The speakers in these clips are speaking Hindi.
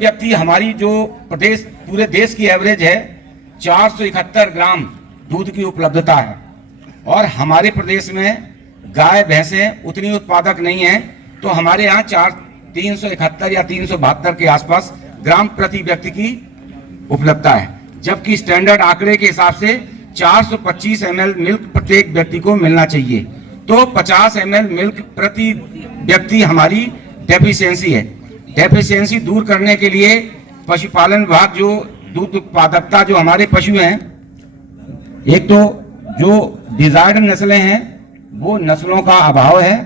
व्यक्ति हमारी जो प्रदेश पूरे देश की एवरेज है 471 ग्राम दूध की उपलब्धता है, और हमारे प्रदेश में गाय भैंसें उतनी उत्पादक नहीं है, तो हमारे यहाँ 371 या 372 के आसपास ग्राम प्रति व्यक्ति की उपलब्धता है, जबकि स्टैंडर्ड आंकड़े के हिसाब से 425 ml मिल्क प्रत्येक व्यक्ति को मिलना चाहिए। तो 50 ml मिल्क प्रति व्यक्ति हमारी डेफिशिएंसी है। डेफिशिएंसी दूर करने के लिए पशुपालन विभाग जो दूध उत्पादकता जो हमारे पशु हैं, एक तो जो डिजायर्ड नस्लें हैं वो नस्लों का अभाव है।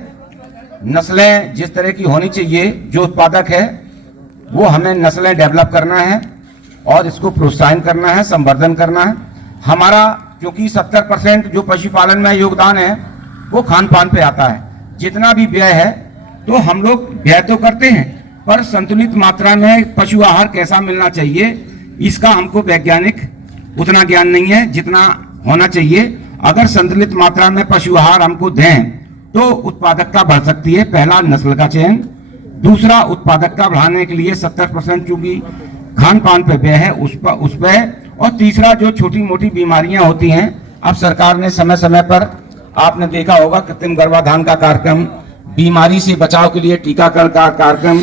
नस्लें जिस तरह की होनी चाहिए जो उत्पादक है वो हमें नस्लें डेवलप करना है और इसको प्रोत्साहन करना है, संवर्धन करना है। हमारा क्योंकि 70% जो पशुपालन में योगदान है वो खान पान पे आता है। जितना भी व्यय है तो हम लोग व्यय तो करते हैं, पर संतुलित मात्रा में पशु आहार कैसा मिलना चाहिए इसका हमको वैज्ञानिक उतना ज्ञान नहीं है जितना होना चाहिए। अगर संतुलित मात्रा में पशु आहार हमको दें तो उत्पादकता बढ़ सकती है। पहला नस्ल का चयन, दूसरा उत्पादकता बढ़ाने के लिए 70% चूंकि खान पान पे व्यय है उस पर, और तीसरा जो छोटी मोटी बीमारियां होती हैं, अब सरकार ने समय समय पर आपने देखा होगा कृत्रिम गर्भाधान का कार्यक्रम, बीमारी से बचाव के लिए टीकाकरण का कार्यक्रम,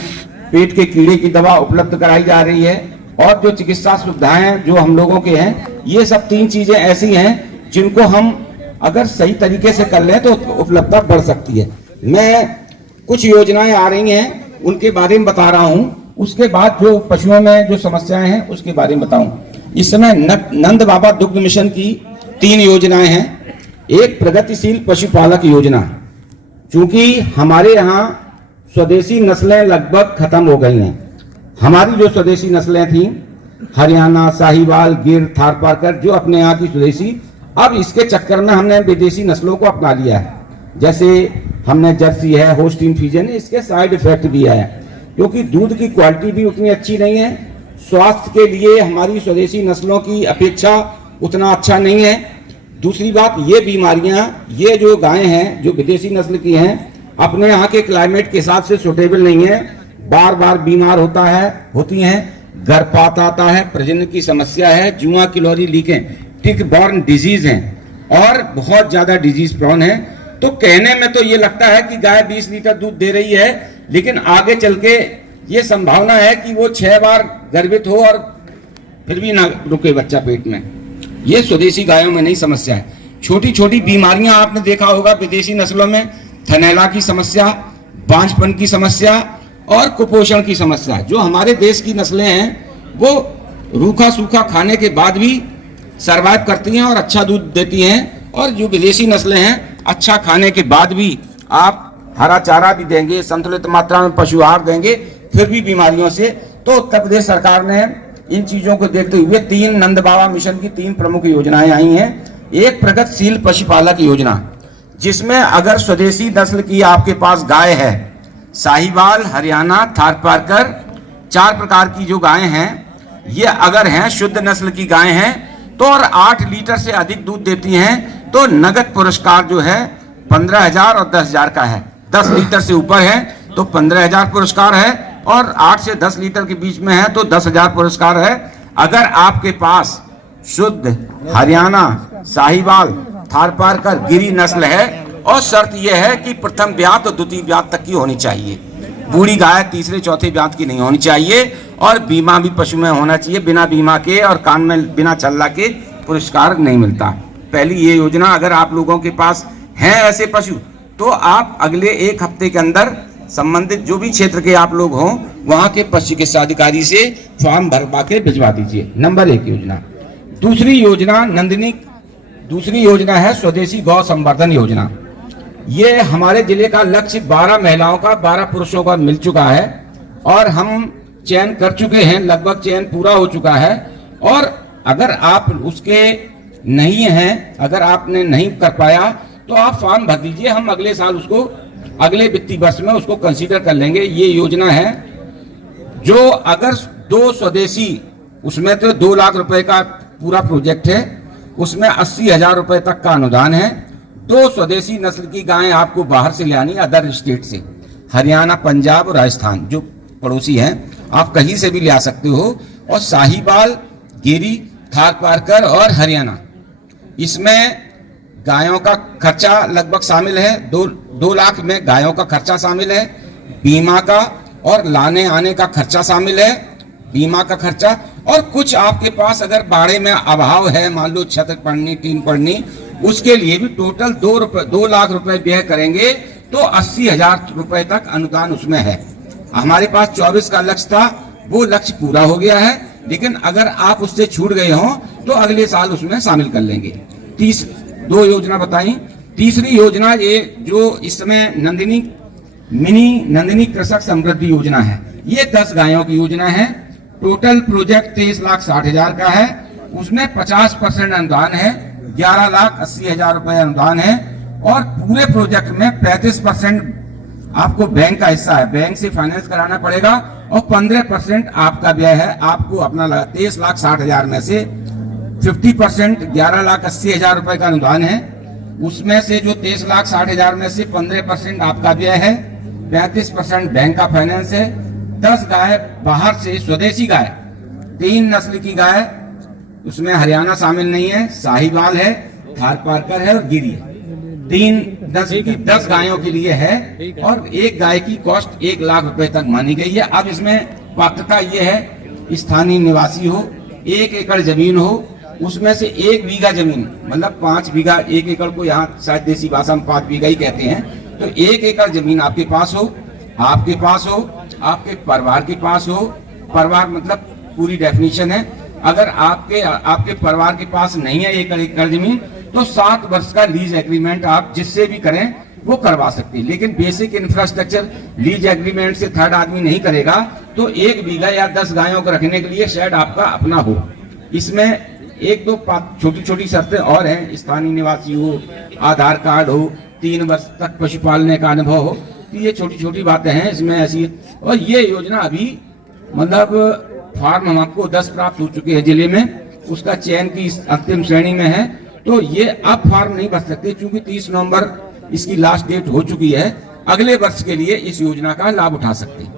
पेट के कीड़े की दवा उपलब्ध कराई जा रही है, और जो चिकित्सा सुविधाएं जो हम लोगों के हैं, ये सब 3 चीजें ऐसी हैं जिनको हम अगर सही तरीके से कर लें तो उपलब्धता बढ़ सकती है। मैं कुछ योजनाएं आ रही हैं उनके बारे में बता रहा हूं, उसके बाद जो पशुओं में जो समस्याएं हैं उसके बारे में बताऊं। इस समय नंद बाबा दुग्ध मिशन की 3 योजनाएं हैं। एक प्रगतिशील पशुपालक योजना, चूंकि हमारे यहाँ स्वदेशी नस्लें लगभग खत्म हो गई हैं। हमारी जो स्वदेशी नस्लें थी हरियाणा, साहिवाल, गिर, थारपारकर, जो अपने यहाँ की स्वदेशी, अब इसके चक्कर में हमने विदेशी नस्लों को अपना लिया है। जैसे हमने जर्सी है, होल्स्टीन फ्रीजियन, इसके साइड इफेक्ट भी है क्योंकि दूध की क्वालिटी भी उतनी अच्छी नहीं है। स्वास्थ्य के लिए हमारी स्वदेशी नस्लों की अपेक्षा उतना अच्छा नहीं है। दूसरी बात, ये बीमारियां, ये जो गायें हैं जो विदेशी नस्ल की हैं, अपने यहाँ के क्लाइमेट के हिसाब से सूटेबल नहीं है, बार बार बीमार होती हैं, गर्भपात आता है, प्रजनन की समस्या है, जुआ किलोरी लीकें, टिक बॉर्न डिजीज हैं और बहुत ज्यादा डिजीज प्रोन है। तो कहने में तो ये लगता है कि गाय 20 लीटर दूध दे रही है, लेकिन आगे चल के ये संभावना है कि वो 6 बार गर्भित हो और फिर भी ना रुके बच्चा पेट में। ये स्वदेशी गायों में नहीं समस्या है। छोटी छोटी बीमारियां आपने देखा होगा विदेशी नस्लों में, थनैला की समस्या, बांझपन की समस्या और कुपोषण की समस्या। जो हमारे देश की नस्लें हैं वो रूखा सूखा खाने के बाद भी सरवाइव करती हैं और अच्छा दूध देती हैं, और जो विदेशी नस्लें हैं अच्छा खाने के बाद भी आप हरा चारा भी देंगे, संतुलित मात्रा में पशु आहार देंगे, फिर भी बीमारियों से। तो उत्तर प्रदेश सरकार ने इन चीजों को देखते हुए 3 नंद बाबा मिशन की 3 प्रमुख योजनाएं आई हैं। एक प्रगतिशील पशुपालक योजना, जिसमें अगर स्वदेशी नस्ल की आपके पास गाय है, साहिवाल, हरियाणा, थारपारकर, 4 प्रकार की जो गायें हैं, ये अगर हैं शुद्ध नस्ल की गायें हैं तो और 8 लीटर से अधिक दूध देती हैं, तो नगद पुरस्कार जो है 15,000 और 10,000 का है। 10 लीटर से ऊपर है तो 15,000 पुरस्कार है, और 8 से 10 लीटर के बीच में है तो 10,000 पुरस्कार है। अगर आपके पास शुद्ध हरियाणा, साहिवाल, थारपारकर, गिरी नस्ल है, और शर्त यह है कि प्रथम ब्यात और द्वितीय ब्यात तक की होनी चाहिए। बूढ़ी गाय तीसरे चौथे ब्यात की नहीं होनी चाहिए, और बीमा भी पशु में होना चाहिए। बिना बीमा के और कान में बिना छल्ला के पुरस्कार नहीं मिलता। पहली ये योजना, अगर आप लोगों के पास हैं ऐसे पशु तो आप अगले 1 हफ्ते के अंदर संबंधित जो भी क्षेत्र के आप लोग हों वहां के पशु चिकित्सा अधिकारी से फॉर्म भरवा के भिजवा दीजिए। नंबर 1 योजना। दूसरी योजना दूसरी योजना है स्वदेशी गौ संवर्धन योजना। ये हमारे जिले का लक्ष्य 12 महिलाओं का 12 पुरुषों का मिल चुका है, और हम चयन कर चुके हैं, लगभग चयन पूरा हो चुका है। और अगर आप उसके नहीं हैं, अगर आपने नहीं कर पाया तो आप फॉर्म भर दीजिए, हम अगले साल उसको, अगले वित्तीय वर्ष में उसको कंसीडर कर लेंगे। ये योजना है जो अगर 2 स्वदेशी, उसमें तो 2 लाख रुपए का पूरा प्रोजेक्ट है, उसमें 80,000 रुपए तक का अनुदान है। 2 स्वदेशी नस्ल की गायें आपको बाहर से ले आनी, अदर स्टेट से, हरियाणा, पंजाब और राजस्थान, जो पड़ोसी हैं, आप कहीं से भी ले आ सकते हो। और साहिवाल, गिरी, थारपारकर और हरियाणा, इसमें गायों का खर्चा लगभग शामिल है। 2 लाख में गायों का खर्चा शामिल है, बीमा का और लाने आने का खर्चा शामिल है, बीमा का खर्चा। और कुछ आपके पास अगर बाड़े में अभाव है, मान लो छत पड़नी, टीन पड़नी, उसके लिए भी टोटल 2 लाख रुपए व्यय करेंगे तो 80,000 रुपए तक अनुदान उसमें है। हमारे पास 24 का लक्ष्य था, वो लक्ष्य पूरा हो गया है, लेकिन अगर आप उससे छूट गए हो तो अगले साल उसमें शामिल कर लेंगे। 2 योजना बताई। तीसरी योजना ये जो इस समय मिनी नंदिनी कृषक समृद्धि योजना है, ये 10 गायों की योजना है। टोटल प्रोजेक्ट 23,60,000 का है, उसमें 50% अनुदान है, 11,80,000 रुपए अनुदान है। और पूरे प्रोजेक्ट में 35% आपको बैंक का हिस्सा है, बैंक से फाइनेंस कराना पड़ेगा। और 15% आपका व्यय है, आपको अपना 23,60,000 में से 50% 11,80,000 रुपए का अनुदान है। उसमें से जो 23,60,000 में से 15% आपका व्यय है, 35% बैंक का फाइनेंस है। 10 गाय बाहर से स्वदेशी गाय, 3 नस्ल की गाय, उसमें हरियाणा शामिल नहीं है, साहिवाल है, थारपारकर है और गिरी है। 3 नस्ल की 10 गायों के लिए है और एक गाय की कॉस्ट 1 लाख रुपए तक मानी गई है। अब इसमें पात्रता ये है, स्थानीय निवासी हो, 1 एकड़ जमीन हो, उसमें से 1 बीघा जमीन, मतलब 5 बीघा, 1 एकड़ को यहाँ शायद देसी भाषा में 5 बीघा ही कहते हैं। तो 1 एकड़ जमीन आपके पास हो, आपके पास हो, आपके परिवार के पास हो। परिवार मतलब पूरी डेफिनेशन है। अगर आपके परिवार के पास नहीं है 1 एकड़ जमीन, तो 7 वर्ष का लीज एग्रीमेंट आप जिससे भी करें वो करवा सकते हैं। लेकिन बेसिक इंफ्रास्ट्रक्चर लीज एग्रीमेंट से थर्ड आदमी नहीं करेगा, तो 1 बीघा या 10 गायों को रखने के लिए शेड आपका अपना हो। इसमें 1-2 छोटी छोटी शर्तें और हैं, स्थानीय निवासी हो, आधार कार्ड हो, 3 वर्ष तक पशुपालने का अनुभव हो। ये छोटी छोटी बातें हैं इसमें ऐसी। और ये योजना अभी मतलब फार्म हम आपको 10 प्राप्त हो चुके हैं जिले में, उसका चयन की अंतिम श्रेणी में है। तो ये अब फार्म नहीं भर सकते क्योंकि 30 नवंबर इसकी लास्ट डेट हो चुकी है। अगले वर्ष के लिए इस योजना का लाभ उठा सकते हैं।